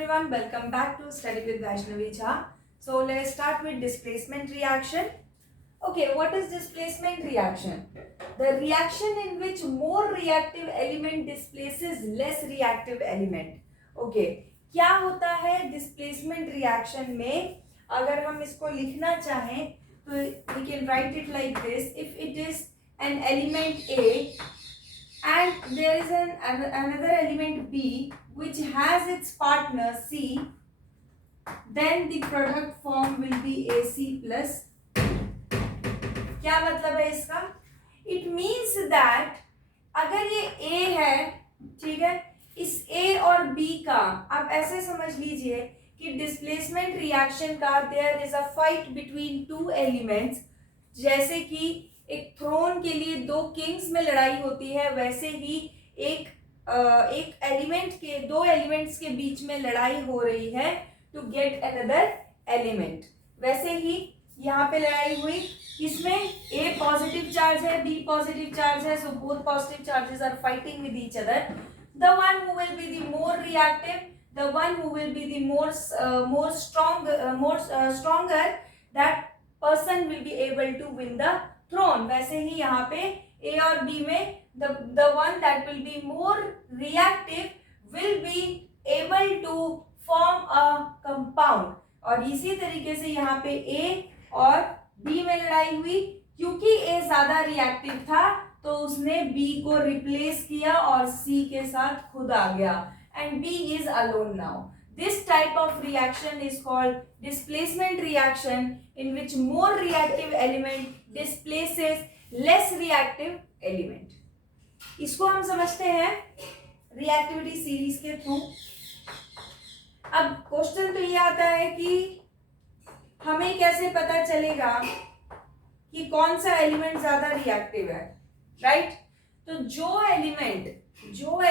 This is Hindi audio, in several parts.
everyone, welcome back to Study with Vaishnavi Jha. So let's start with displacement reaction. Okay, what is displacement reaction? The reaction in which more reactive element displaces less reactive element. Okay, क्या होता है displacement reaction में? अगर हम इसको लिखना चाहें तो we can write it like this. If it is an element A and there is another element B which has its partner C, then the product form will be AC plus. क्या मतलब है इसका? It means that अगर ये A है, ठीक है, इस A और B का आप ऐसे समझ लीजिए कि डिस्प्लेसमेंट रिएक्शन का there is a fight between two elements. जैसे कि एक थ्रोन के लिए दो किंग्स में लड़ाई होती है, वैसे ही एक एलिमेंट के दो एलिमेंट्स के बीच में लड़ाई हो रही है टू गेट अनदर एलिमेंट. वैसे ही यहाँ पे लड़ाई हुई, इसमें A पॉजिटिव चार्ज है, B पॉजिटिव चार्ज है, so both positive charges are fighting with each other. The one who will be the more reactive, the one who will be the more stronger, that person will be able to win the throne. वैसे ही यहाँ पे A और B में the one that will be more reactive will be able to form a compound. और इसी तरीके से यहाँ पे A और B में लड़ाई हुई, क्योंकि A ज्यादा रिएक्टिव था तो उसने B को रिप्लेस किया और C के साथ खुद आ गया and B is alone now. This type of reaction is called displacement reaction in which more reactive element displaces less reactive element. इसको हम समझते हैं रिएक्टिविटी सीरीज के थ्रू. अब क्वेश्चन तो ये आता है कि हमें कैसे पता चलेगा कि कौन सा एलिमेंट ज्यादा रिएक्टिव है, राइट? तो जो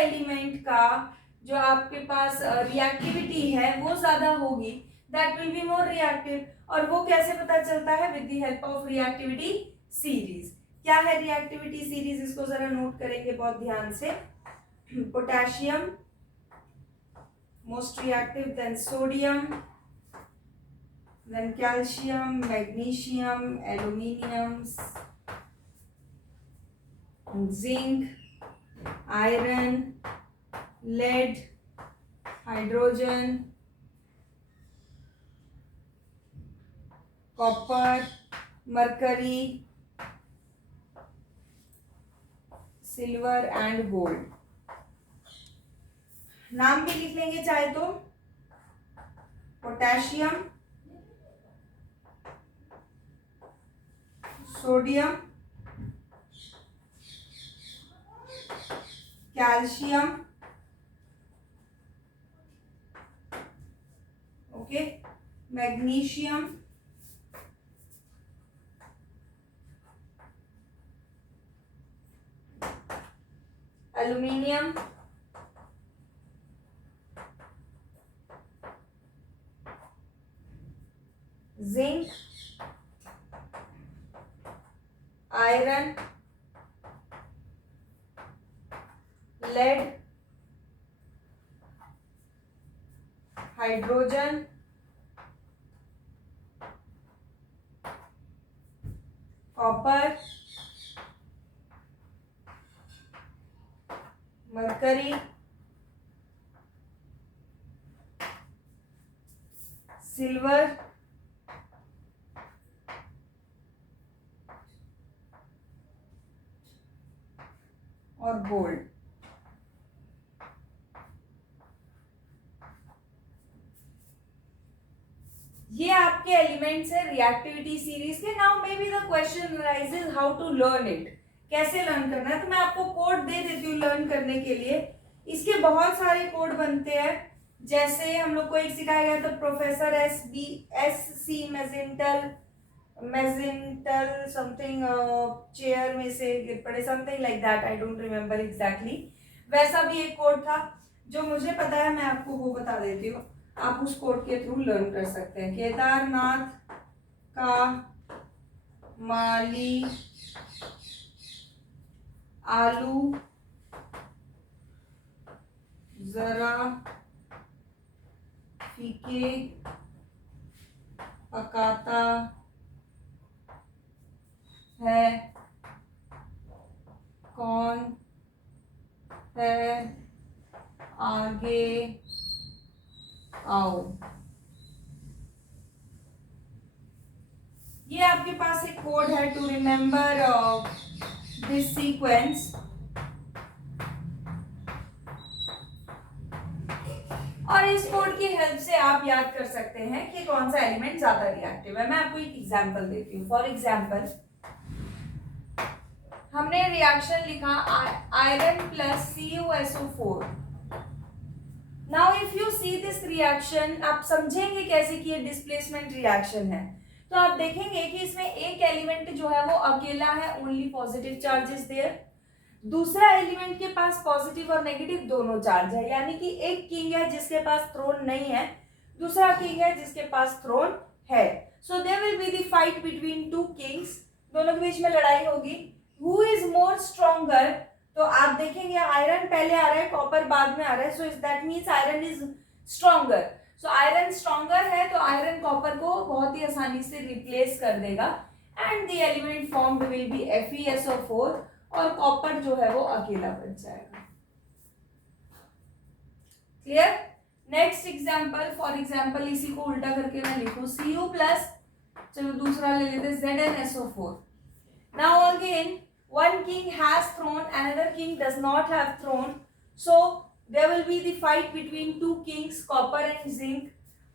एलिमेंट का जो आपके पास रिएक्टिविटी है वो ज्यादा होगी, that will be more reactive. और वो कैसे पता चलता है? With the help of reactivity series. क्या है रिएक्टिविटी सीरीज? इसको जरा नोट करेंगे बहुत ध्यान से. Potassium most reactive, then sodium, then calcium, magnesium, aluminium, zinc, iron, lead, hydrogen, copper, mercury, silver and gold. नाम भी लिख लेंगे चाहे तो. Potassium, sodium, calcium, okay, magnesium, aluminium, zinc, iron, lead, hydrogen, copper, mercury, silver और गोल्ड. ये आपके एलिमेंट्स है रिएक्टिविटी सीरीज के. Now may be the question arises how to learn it. कैसे लर्न करना है? तो मैं आपको कोड दे देती हूँ लर्न करने के लिए. इसके बहुत सारे कोड बनते हैं. जैसे हम लोग को एक सिखाया गया था प्रोफेसर SC मैजेंटल समथिंग चेयर में से गिर पड़े, something like that, I don't remember exactly. वैसा भी एक कोड था. जो मुझे पता है मैं आपको वो बता देती हूँ, आप उस कोड के थ्रू लर्न कर सकते हैं. केदारनाथ का माली आलू जरा फीके पकाता है, कौन है, आगे आओ। ये आपके पास एक कोड है टू रिमेम्बर दिस सीक्वेंस। और इस कोड की हेल्प से आप याद कर सकते हैं कि कौन सा एलिमेंट ज्यादा रिएक्टिव है। मैं आपको एक एग्जांपल देती हूँ। फॉर एग्जांपल हमने रिएक्शन लिखा iron plus CuSO4। Now if you see this reaction, आप समझेंगे कैसे कि ये डिस्प्लेसमेंट रिएक्शन है। तो आप देखेंगे कि इसमें एक एलिमेंट जो है वो अकेला है, ओनली पॉजिटिव चार्जेस देयर। दूसरा एलिमेंट के पास पॉजिटिव और नेगेटिव दोनों चार्ज है, यानी कि एक किंग है जिसके पास थ्रोन नहीं है, दूसरा किंग है जिसके पास थ्रोन है। So there will be the fight between two kings, दोनों के बीच में लड़ाई होगी। हु इज मोर स्ट्रॉन्गर, तो आप देखेंगे आयरन पहले आ रहा है, कॉपर बाद में आ रहा है, so that means iron is stronger. So iron stronger है तो आयरन कॉपर को बहुत ही आसानी से रिप्लेस कर देगा and the element formed will be FeSO4 और कॉपर जो है वो अकेला बच जाएगा। Clear? Next example, for example इसी को उल्टा करके मैं लिखूं Cu प्लस, चलो दूसरा ले लेते ZnSO4। Now again one king has throne, another king does not have throne, so there will be the fight between two kings, copper and zinc.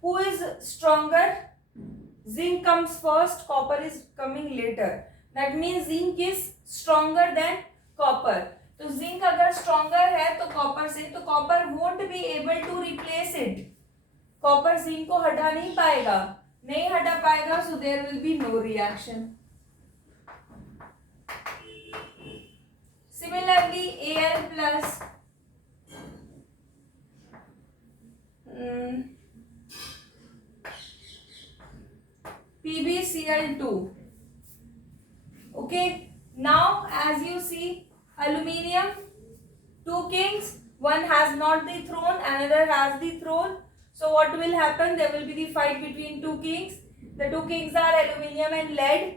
Who is stronger? Zinc comes first, copper is coming later. That means zinc is stronger than copper. तो zinc अगर stronger है तो copper से, तो copper won't be able to replace it. copper zinc को हटा नहीं पाएगा, नहीं हटा पाएगा, so there will be no reaction. Similarly, Al plus PbCl2. Okay, now as you see, aluminium, two kings, one has not the throne, another has the throne. So what will happen? There will be the fight between two kings. The two kings are aluminium and lead.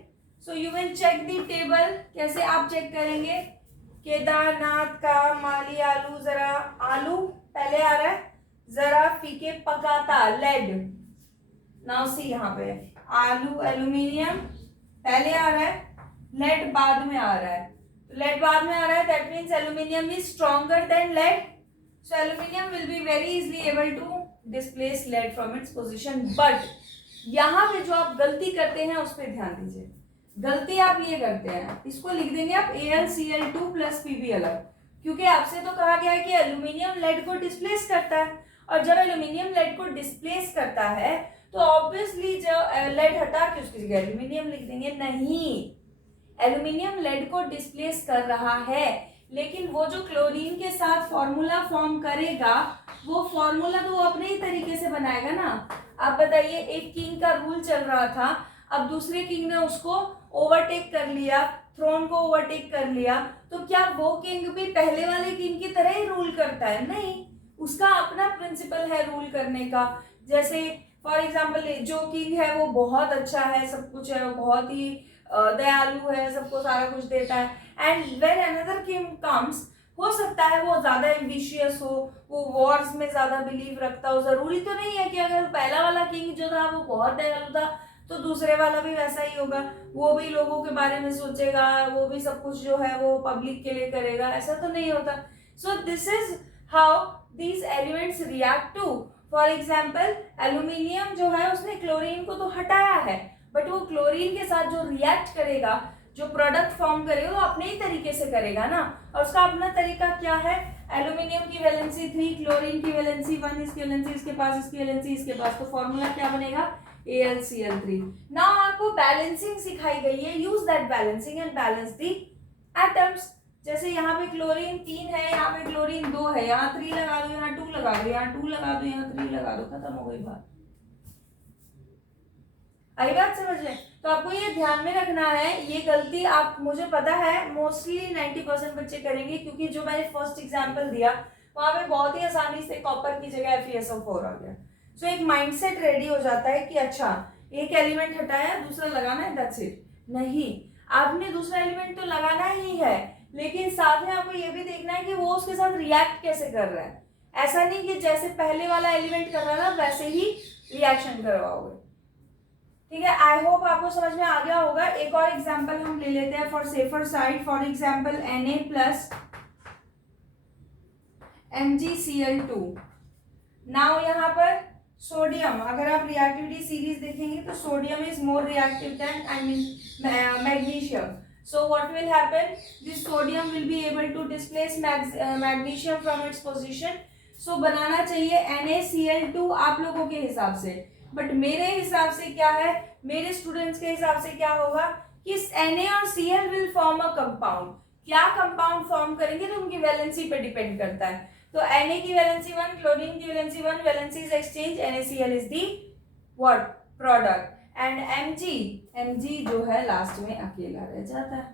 So you will check the table. कैसे आप चेक करेंगे? केदारनाथ का माली आलू, जरा आलू पहले आ रहा है, जरा फीके पकाता लेड। नाउ सी यहाँ पे आलू एल्यूमिनियम पहले आ रहा है, लेड बाद में आ रहा है। तो लेड बाद में आ रहा है, that means aluminium is stronger than lead, so aluminium will be very easily able to displace lead from its position. But यहाँ पे जो आप गलती करते हैं उस पर ध्यान दीजिए। गलती आप ये करते हैं, इसको लिख देंगे आप AlCl2 प्लस Pb अलग, क्योंकि आपसे तो कहा गया है कि एल्यूमिनियम लेड को डिस्प्लेस करता है, और जब एल्यूमिनियम लेड को डिस्प्लेस करता है तो ऑब्वियसली जो लेड हटा के उसकी जगह एल्यूमिनियम लिख देंगे। नहीं, एल्यूमिनियम लेड को डिस्प्लेस कर रहा है, लेकिन वो जो क्लोरीन के साथ फॉर्मूला फॉर्म करेगा वो फॉर्मूला तो वो अपने ही तरीके से बनाएगा ना। आप बताइए, एक किंग का रूल चल रहा था, अब दूसरे किंग ने उसको ओवरटेक कर लिया, थ्रोन को ओवरटेक कर लिया, तो क्या वो किंग भी पहले वाले किंग की तरह ही रूल करता है? नहीं, उसका अपना प्रिंसिपल है रूल करने का। जैसे फॉर एग्जांपल जो किंग है वो बहुत अच्छा है, सब कुछ है, वो बहुत ही दयालु है, सबको सारा कुछ देता है, and when another king comes, हो सकता है वो ज्यादा एम्बिशियस हो, वो वॉर्स में ज्यादा बिलीव रखता हो। जरूरी तो नहीं है कि अगर पहला वाला किंग जो था वो बहुत दयालु था तो दूसरे वाला भी वैसा ही होगा, वो भी लोगों के बारे में सोचेगा, वो भी सब कुछ जो है वो पब्लिक के लिए करेगा, ऐसा तो नहीं होता। So this is how these elements react to. For example aluminium जो है उसने क्लोरीन को तो हटाया है, बट वो क्लोरीन के साथ जो रिएक्ट करेगा, जो प्रोडक्ट फॉर्म करेगा, वो अपने ही तरीके से करेगा ना, और उसका अपना तरीका क्या है? एल्यूमिनियम की वैलेंसी 3, क्लोरीन की वैलेंसी 1, इसकी वैलेंसी इसके पास, इसकी वैलेंसी इसके पास, तो फॉर्मूला क्या बनेगा? AlCl3। नाउ आपको बैलेंसिंग सिखाई गई है, use that balancing and balance the atoms. जैसे यहाँ पे क्लोरीन 3 है, यहाँ पे क्लोरीन 2 है, यहाँ 3 लगा दो, यहाँ 2 लगा दो, यहाँ 2 लगा दो, यहाँ 3 लगा दो, खत्म हो गई बात। आई बात समझ में? तो आपको ये ध्यान में रखना है, ये गलती आप, मुझे पता है मोस्टली 90% बच्चे करेंगे, क्योंकि जो मैंने फर्स्ट एग्जाम्पल दिया वहां पे बहुत ही आसानी से कॉपर की जगह FeSO4 आ गया। सो एक माइंडसेट रेडी हो जाता है कि अच्छा एक एलिमेंट हटाया दूसरा लगाना है, दैट्स इट। नहीं, आपने दूसरा एलिमेंट तो लगाना ही है, लेकिन साथ में आपको ये भी देखना है कि वो उसके साथ रिएक्ट कैसे कर रहा है। ऐसा नहीं कि जैसे पहले वाला एलिमेंट कर रहा था वैसे ही रिएक्शन करवाओगे। ठीक है, आई होप आपको समझ में आ गया होगा। एक और एग्जांपल हम ले लेते हैं for safer side. For example Na plus MgCl2। Now यहाँ पर सोडियम, अगर आप रिएक्टिविटी सीरीज देखेंगे तो sodium is more reactive than magnesium. So what will happen? This sodium will be able to displace magnesium from its position. So बनाना चाहिए NaCl2 आप लोगों के हिसाब से, बट मेरे हिसाब से क्या है, मेरे स्टूडेंट्स के हिसाब से क्या होगा कि Na और Cl will form a compound। क्या कंपाउंड फॉर्म करेंगे तो उनकी वैलेंसी पे डिपेंड करता है। तो Na की वैलेंसी 1, क्लोरीन की valency 1, valencies exchange, NaCl is the what product, and Mg जो है लास्ट में अकेला रह जाता है।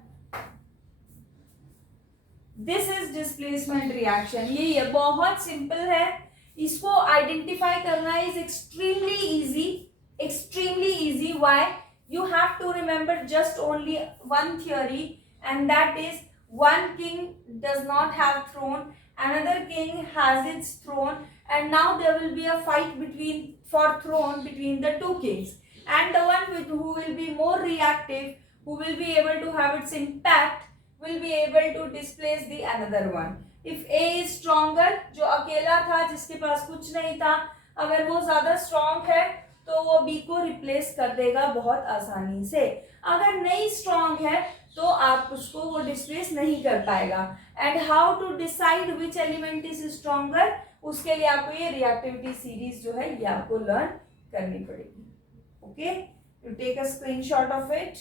This is displacement reaction. ये बहुत सिंपल है, इसको आइडेंटिफाई करना is extremely easy. Why? you have to remember just only one theory, and that is one king does not have throne, another king has its throne, and now there will be a fight for throne between the two kings, and the one who will be more reactive, who will be able to have its impact, will be able to displace the another one. If A is stronger, जो अकेला था जिसके पास कुछ नहीं था, अगर वो ज्यादा स्ट्रॉन्ग है तो वो बी को रिप्लेस कर देगा बहुत आसानी से। अगर नहीं स्ट्रॉन्ग है तो आप उसको वो डिस्प्लेस नहीं कर पाएगा। And how to decide which element is stronger, उसके लिए आपको ये रिएक्टिविटी सीरीज जो है ये आपको लर्न करनी पड़ेगी। Okay, you take a screenshot of it.